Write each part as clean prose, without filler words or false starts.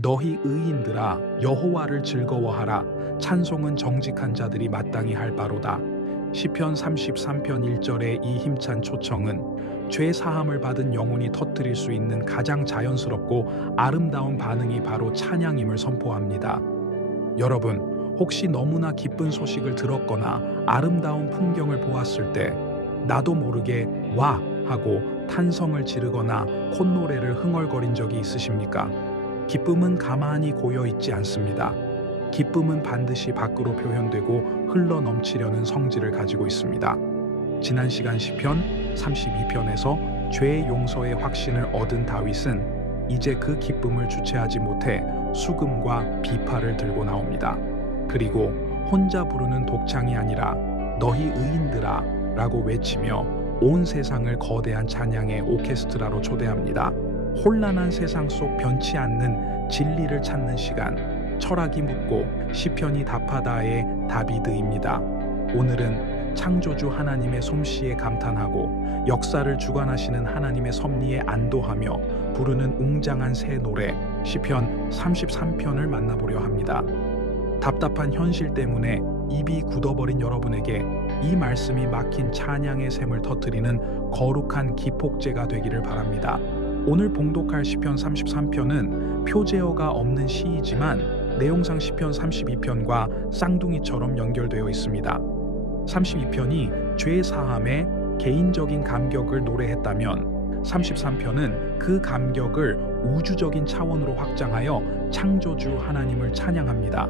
너희 의인들아 여호와를 즐거워하라. 찬송은 정직한 자들이 마땅히 할 바로다. 시편 33편 1절의 이 힘찬 초청은 죄 사함을 받은 영혼이 터뜨릴 수 있는 가장 자연스럽고 아름다운 반응이 바로 찬양임을 선포합니다. 여러분, 혹시 너무나 기쁜 소식을 들었거나 아름다운 풍경을 보았을 때 나도 모르게 와 하고 탄성을 지르거나 콧노래를 흥얼거린 적이 있으십니까? 기쁨은 가만히 고여 있지 않습니다. 기쁨은 반드시 밖으로 표현되고 흘러 넘치려는 성질을 가지고 있습니다. 지난 시간 시편 32편에서 죄 용서의 확신을 얻은 다윗은 이제 그 기쁨을 주체하지 못해 수금과 비파를 들고 나옵니다. 그리고 혼자 부르는 독창이 아니라 너희 의인들아 라고 외치며 온 세상을 거대한 찬양의 오케스트라로 초대합니다. 혼란한 세상 속 변치 않는 진리를 찾는 시간, 철학이 묻고 시편이 답하다의 다비드입니다. 오늘은 창조주 하나님의 솜씨에 감탄하고 역사를 주관하시는 하나님의 섭리에 안도하며 부르는 웅장한 새 노래 시편 33편을 만나보려 합니다. 답답한 현실 때문에 입이 굳어버린 여러분에게 이 말씀이 막힌 찬양의 샘을 터뜨리는 거룩한 기폭제가 되기를 바랍니다. 오늘 봉독할 시편 33편은 표제어가 없는 시이지만 내용상 시편 32편과 쌍둥이처럼 연결되어 있습니다. 32편이 죄 사함의 개인적인 감격을 노래했다면 33편은 그 감격을 우주적인 차원으로 확장하여 창조주 하나님을 찬양합니다.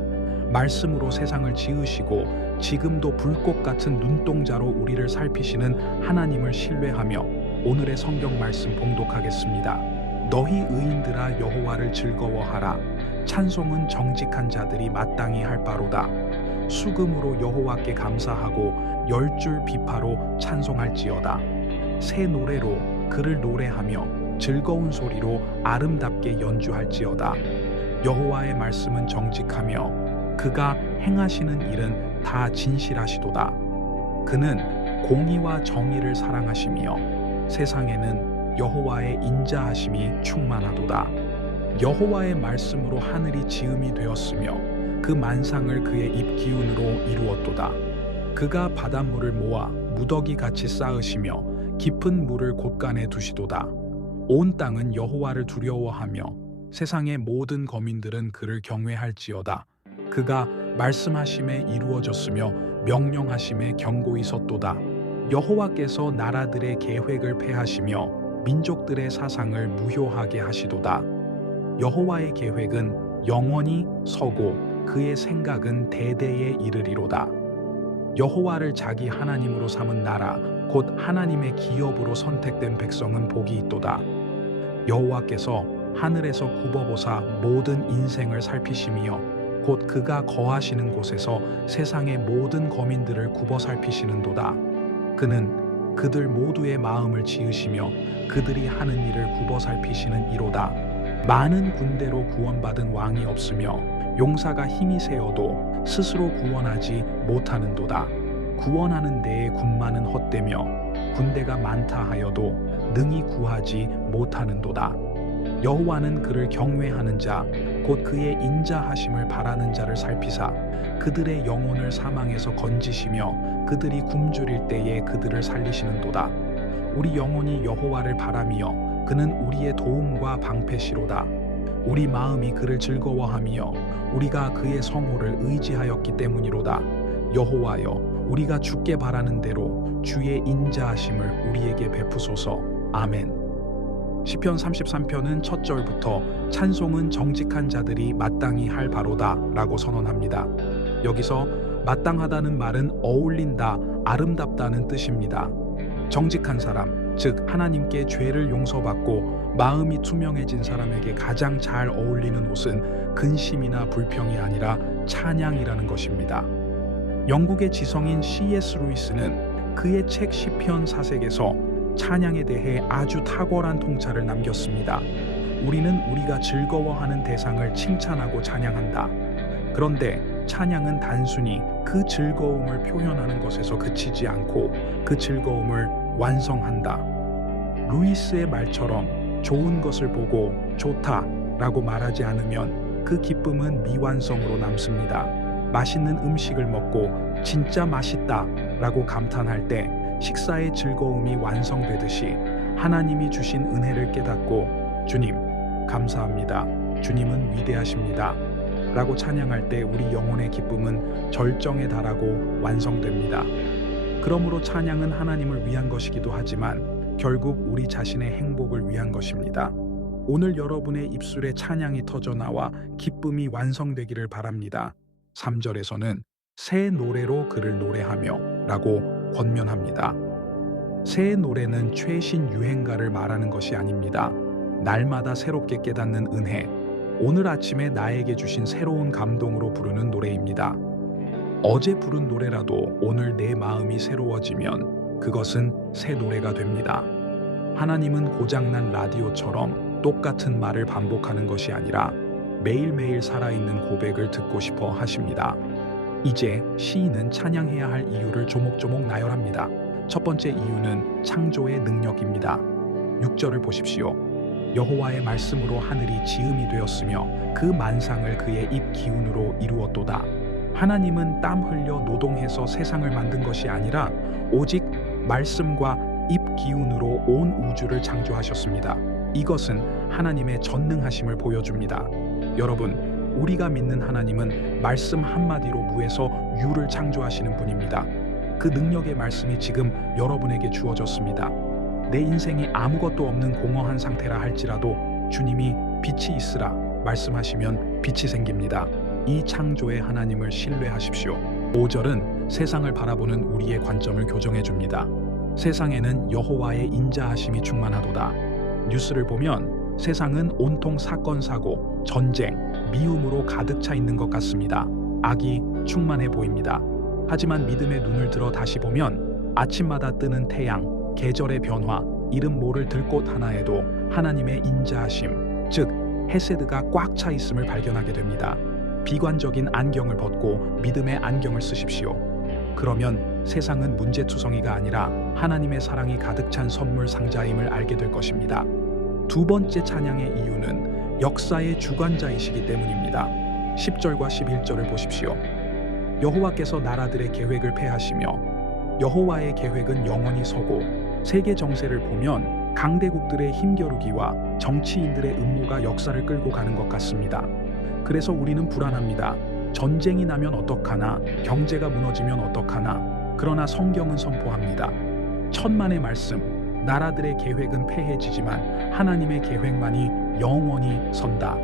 말씀으로 세상을 지으시고 지금도 불꽃 같은 눈동자로 우리를 살피시는 하나님을 신뢰하며 오늘의 성경 말씀 봉독하겠습니다. 너희 의인들아 여호와를 즐거워하라. 찬송은 정직한 자들이 마땅히 할 바로다. 수금으로 여호와께 감사하고 10줄 비파로 찬송할지어다. 새 노래로 그를 노래하며 즐거운 소리로 아름답게 연주할지어다. 여호와의 말씀은 정직하며 그가 행하시는 일은 다 진실하시도다. 그는 공의와 정의를 사랑하시며 세상에는 여호와의 인자하심이 충만하도다. 여호와의 말씀으로 하늘이 지음이 되었으며 그 만상을 그의 입 기운으로 이루었도다. 그가 바닷물을 모아 무더기 같이 쌓으시며 깊은 물을 곳간에 두시도다. 온 땅은 여호와를 두려워하며 세상의 모든 거민들은 그를 경외할지어다. 그가 말씀하심에 이루어졌으며 명령하심에 견고히 섰도다. 여호와께서 나라들의 계획을 폐하시며 민족들의 사상을 무효하게 하시도다. 여호와의 계획은 영원히 서고 그의 생각은 대대에 이르리로다. 여호와를 자기 하나님으로 삼은 나라 곧 하나님의 기업으로 선택된 백성은 복이 있도다. 여호와께서 하늘에서 굽어보사 모든 인생을 살피시며 곧 그가 거하시는 곳에서 세상의 모든 거민들을 굽어 살피시는도다. 그는 그들 모두의 마음을 지으시며 그들이 하는 일을 굽어 살피시는 이로다. 많은 군대로 구원받은 왕이 없으며 용사가 힘이 세어도 스스로 구원하지 못하는도다. 구원하는 데에 군마는 헛되며 군대가 많다 하여도 능히 구하지 못하는도다. 여호와는 그를 경외하는 자 곧 그의 인자하심을 바라는 자를 살피사 그들의 영혼을 사망에서 건지시며 그들이 굶주릴 때에 그들을 살리시는도다. 우리 영혼이 여호와를 바라며 그는 우리의 도움과 방패시로다. 우리 마음이 그를 즐거워하며 우리가 그의 성호를 의지하였기 때문이로다. 여호와여, 우리가 주께 바라는 대로 주의 인자하심을 우리에게 베푸소서. 아멘. 시편 33편은 첫 절부터 찬송은 정직한 자들이 마땅히 할 바로다 라고 선언합니다. 여기서 마땅하다는 말은 어울린다, 아름답다는 뜻입니다. 정직한 사람, 즉 하나님께 죄를 용서받고 마음이 투명해진 사람에게 가장 잘 어울리는 옷은 근심이나 불평이 아니라 찬양이라는 것입니다. 영국의 지성인 C.S. 루이스는 그의 책 시편 사색에서 찬양에 대해 아주 탁월한 통찰을 남겼습니다. 우리는 우리가 즐거워하는 대상을 칭찬하고 찬양한다. 그런데 찬양은 단순히 그 즐거움을 표현하는 것에서 그치지 않고 그 즐거움을 완성한다. 루이스의 말처럼 좋은 것을 보고 좋다, 라고 말하지 않으면 그 기쁨은 미완성으로 남습니다. 맛있는 음식을 먹고 진짜 맛있다 라고 감탄할 때 식사의 즐거움이 완성되듯이 하나님이 주신 은혜를 깨닫고 주님, 감사합니다. 주님은 위대하십니다. 라고 찬양할 때 우리 영혼의 기쁨은 절정에 달하고 완성됩니다. 그러므로 찬양은 하나님을 위한 것이기도 하지만 결국 우리 자신의 행복을 위한 것입니다. 오늘 여러분의 입술에 찬양이 터져 나와 기쁨이 완성되기를 바랍니다. 3절에서는 새 노래로 그를 노래하며 라고 권면합니다. 새 노래는 최신 유행가를 말하는 것이 아닙니다. 날마다 새롭게 깨닫는 은혜, 오늘 아침에 나에게 주신 새로운 감동으로 부르는 노래입니다. 어제 부른 노래라도 오늘 내 마음이 새로워지면 그것은 새 노래가 됩니다. 하나님은 고장난 라디오처럼 똑같은 말을 반복하는 것이 아니라 매일매일 살아있는 고백을 듣고 싶어 하십니다. 이제 시인은 찬양해야 할 이유를 조목조목 나열합니다. 첫 번째 이유는 창조의 능력입니다. 6절을 보십시오. 여호와의 말씀으로 하늘이 지음이 되었으며 그 만상을 그의 입 기운으로 이루었도다. 하나님은 땀 흘려 노동해서 세상을 만든 것이 아니라 오직 말씀과 입 기운으로 온 우주를 창조하셨습니다. 이것은 하나님의 전능하심을 보여줍니다. 여러분, 우리가 믿는 하나님은 말씀 한마디로 무에서 유를 창조하시는 분입니다. 그 능력의 말씀이 지금 여러분에게 주어졌습니다. 내 인생이 아무것도 없는 공허한 상태라 할지라도 주님이 빛이 있으라 말씀하시면 빛이 생깁니다. 이 창조의 하나님을 신뢰하십시오. 5절은 세상을 바라보는 우리의 관점을 교정해 줍니다. 세상에는 여호와의 인자하심이 충만하도다. 뉴스를 보면 세상은 온통 사건 사고, 전쟁, 미움으로 가득 차 있는 것 같습니다. 악이 충만해 보입니다. 하지만 믿음의 눈을 들어 다시 보면 아침마다 뜨는 태양, 계절의 변화, 이름 모를 들꽃 하나에도 하나님의 인자하심, 즉 헤세드가 꽉 차 있음을 발견하게 됩니다. 비관적인 안경을 벗고 믿음의 안경을 쓰십시오. 그러면 세상은 문제투성이가 아니라 하나님의 사랑이 가득 찬 선물 상자임을 알게 될 것입니다. 두 번째 찬양의 이유는 역사의 주관자이시기 때문입니다. 10절과 11절을 보십시오. 여호와께서 나라들의 계획을 폐하시며 여호와의 계획은 영원히 서고 세계 정세를 보면 강대국들의 힘겨루기와 정치인들의 음모가 역사를 끌고 가는 것 같습니다. 그래서 우리는 불안합니다. 전쟁이 나면 어떡하나, 경제가 무너지면 어떡하나. 그러나 성경은 선포합니다. 천만의 말씀, 나라들의 계획은 패해지지만 하나님의 계획만이 영원히 선다.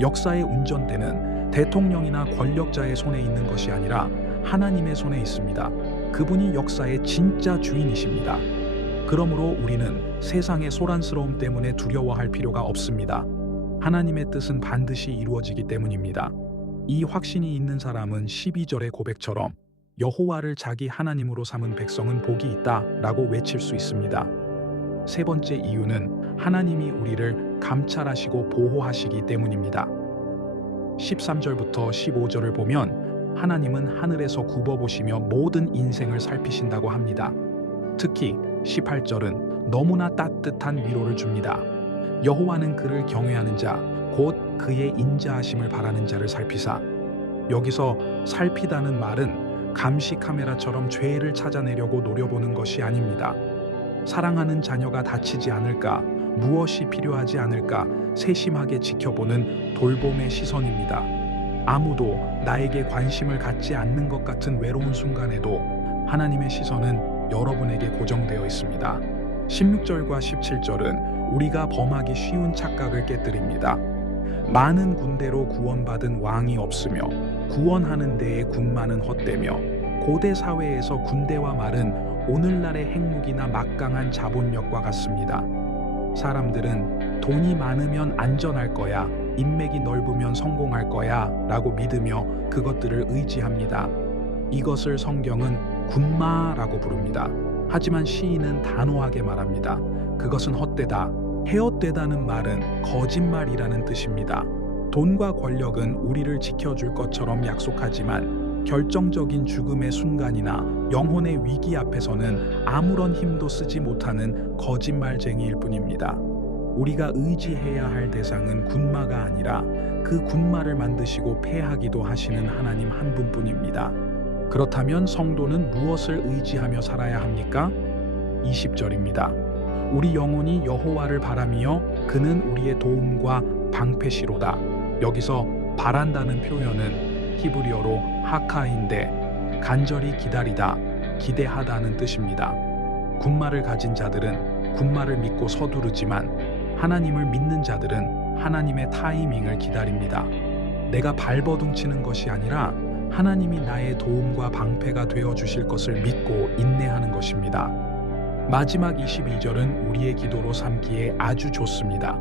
역사의 운전대는 대통령이나 권력자의 손에 있는 것이 아니라 하나님의 손에 있습니다. 그분이 역사의 진짜 주인이십니다. 그러므로 우리는 세상의 소란스러움 때문에 두려워할 필요가 없습니다. 하나님의 뜻은 반드시 이루어지기 때문입니다. 이 확신이 있는 사람은 12절의 고백처럼 여호와를 자기 하나님으로 삼은 백성은 복이 있다 라고 외칠 수 있습니다. 세 번째 이유는 하나님이 우리를 감찰하시고 보호하시기 때문입니다. 13절부터 15절을 보면 하나님은 하늘에서 굽어보시며 모든 인생을 살피신다고 합니다. 특히 18절은 너무나 따뜻한 위로를 줍니다. 여호와는 그를 경외하는 자, 곧 그의 인자하심을 바라는 자를 살피사. 여기서 살피다는 말은 감시 카메라처럼 죄를 찾아내려고 노려보는 것이 아닙니다. 사랑하는 자녀가 다치지 않을까, 무엇이 필요하지 않을까 세심하게 지켜보는 돌봄의 시선입니다. 아무도 나에게 관심을 갖지 않는 것 같은 외로운 순간에도 하나님의 시선은 여러분에게 고정되어 있습니다. 16절과 17절은 우리가 범하기 쉬운 착각을 깨뜨립니다. 많은 군대로 구원받은 왕이 없으며 구원하는 데에 군마는 헛되며 고대 사회에서 군대와 말은 오늘날의 핵무기나 막강한 자본력과 같습니다. 사람들은 돈이 많으면 안전할 거야, 인맥이 넓으면 성공할 거야 라고 믿으며 그것들을 의지합니다. 이것을 성경은 군마라고 부릅니다. 하지만 시인은 단호하게 말합니다. 그것은 헛되다. 헤엇되다는 말은 거짓말이라는 뜻입니다. 돈과 권력은 우리를 지켜줄 것처럼 약속하지만 결정적인 죽음의 순간이나 영혼의 위기 앞에서는 아무런 힘도 쓰지 못하는 거짓말쟁이일 뿐입니다. 우리가 의지해야 할 대상은 군마가 아니라 그 군마를 만드시고 패하기도 하시는 하나님 한 분뿐입니다. 그렇다면 성도는 무엇을 의지하며 살아야 합니까? 20절입니다. 우리 영혼이 여호와를 바라며 그는 우리의 도움과 방패시로다. 여기서 바란다는 표현은 히브리어로 하카인데 간절히 기다리다, 기대하다는 뜻입니다. 군마를 가진 자들은 군마를 믿고 서두르지만 하나님을 믿는 자들은 하나님의 타이밍을 기다립니다. 내가 발버둥치는 것이 아니라 하나님이 나의 도움과 방패가 되어 주실 것을 믿고 인내하는 것입니다. 마지막 22절은 우리의 기도로 삼기에 아주 좋습니다.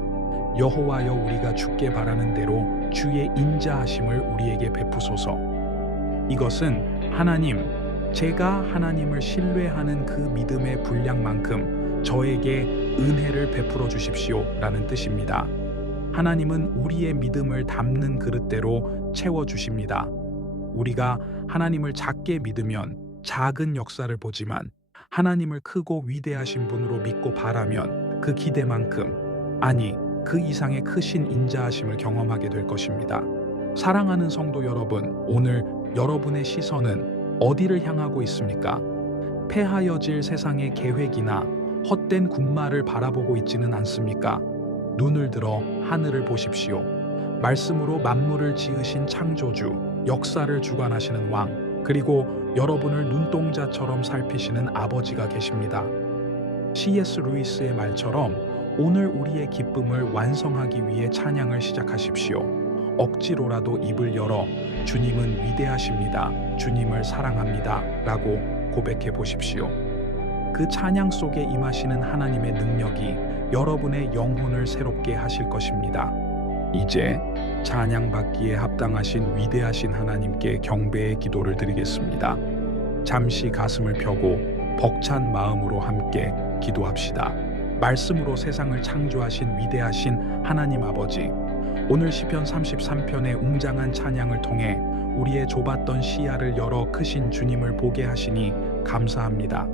여호와여 우리가 주께 바라는 대로 주의 인자하심을 우리에게 베푸소서. 이것은 하나님, 제가 하나님을 신뢰하는 그 믿음의 분량만큼 저에게 은혜를 베풀어 주십시오 라는 뜻입니다. 하나님은 우리의 믿음을 담는 그릇대로 채워주십니다. 우리가 하나님을 작게 믿으면 작은 역사를 보지만 하나님을 크고 위대하신 분으로 믿고 바라면 그 기대만큼, 아니 그 이상의 크신 인자하심을 경험하게 될 것입니다. 사랑하는 성도 여러분, 오늘 여러분의 시선은 어디를 향하고 있습니까? 패하여질 세상의 계획이나 헛된 군마를 바라보고 있지는 않습니까? 눈을 들어 하늘을 보십시오. 말씀으로 만물을 지으신 창조주, 역사를 주관하시는 왕, 그리고 여러분을 눈동자처럼 살피시는 아버지가 계십니다. C.S. 루이스의 말처럼 오늘 우리의 기쁨을 완성하기 위해 찬양을 시작하십시오. 억지로라도 입을 열어 주님은 위대하십니다. 주님을 사랑합니다. 라고 고백해 보십시오. 그 찬양 속에 임하시는 하나님의 능력이 여러분의 영혼을 새롭게 하실 것입니다. 이제 찬양받기에 합당하신 위대하신 하나님께 경배의 기도를 드리겠습니다. 잠시 가슴을 펴고 벅찬 마음으로 함께 기도합시다. 말씀으로 세상을 창조하신 위대하신 하나님 아버지, 오늘 시편 33편의 웅장한 찬양을 통해 우리의 좁았던 시야를 열어 크신 주님을 보게 하시니 감사합니다.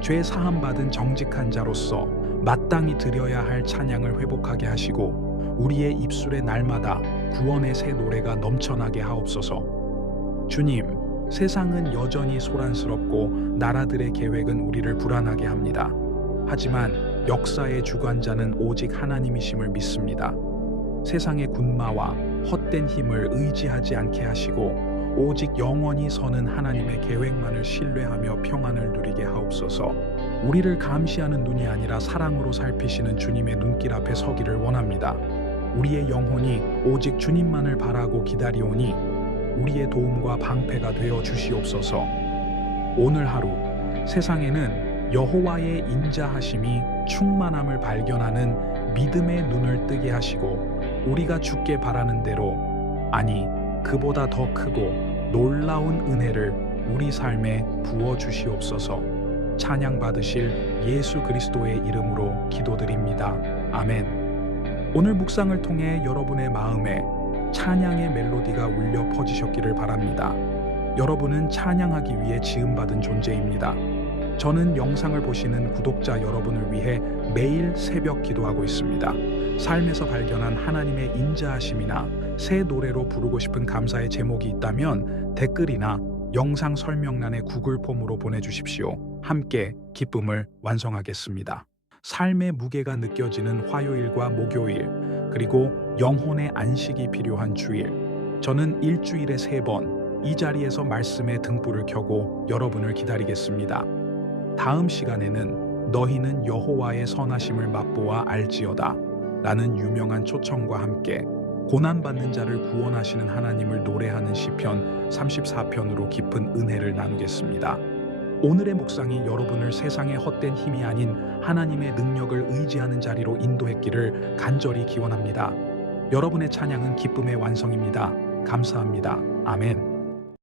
죄 사함 받은 정직한 자로서 마땅히 드려야 할 찬양을 회복하게 하시고 우리의 입술에 날마다 구원의 새 노래가 넘쳐나게 하옵소서. 주님, 세상은 여전히 소란스럽고 나라들의 계획은 우리를 불안하게 합니다. 하지만 역사의 주관자는 오직 하나님이심을 믿습니다. 세상의 군마와 헛된 힘을 의지하지 않게 하시고 오직 영원히 서는 하나님의 계획만을 신뢰하며 평안을 누리게 하옵소서. 우리를 감시하는 눈이 아니라 사랑으로 살피시는 주님의 눈길 앞에 서기를 원합니다. 우리의 영혼이 오직 주님만을 바라고 기다리오니 우리의 도움과 방패가 되어 주시옵소서. 오늘 하루 세상에는 여호와의 인자하심이 충만함을 발견하는 믿음의 눈을 뜨게 하시고 우리가 주께 바라는 대로, 아니 그보다 더 크고 놀라운 은혜를 우리 삶에 부어 주시옵소서. 찬양 받으실 예수 그리스도의 이름으로 기도드립니다. 아멘. 오늘 묵상을 통해 여러분의 마음에 찬양의 멜로디가 울려 퍼지셨기를 바랍니다. 여러분은 찬양하기 위해 지음받은 존재입니다. 저는 영상을 보시는 구독자 여러분을 위해 매일 새벽 기도하고 있습니다. 삶에서 발견한 하나님의 인자하심이나 새 노래로 부르고 싶은 감사의 제목이 있다면 댓글이나 영상 설명란에 구글 폼으로 보내주십시오. 함께 기쁨을 완성하겠습니다. 삶의 무게가 느껴지는 화요일과 목요일, 그리고 영혼의 안식이 필요한 주일, 저는 일주일에 3번 이 자리에서 말씀의 등불을 켜고 여러분을 기다리겠습니다. 다음 시간에는 너희는 여호와의 선하심을 맛보아 알지어다 라는 유명한 초청과 함께 고난받는 자를 구원하시는 하나님을 노래하는 시편 34편으로 깊은 은혜를 나누겠습니다. 오늘의 묵상이 여러분을 세상의 헛된 힘이 아닌 하나님의 능력을 의지하는 자리로 인도했기를 간절히 기원합니다. 여러분의 찬양은 기쁨의 완성입니다. 감사합니다. 아멘.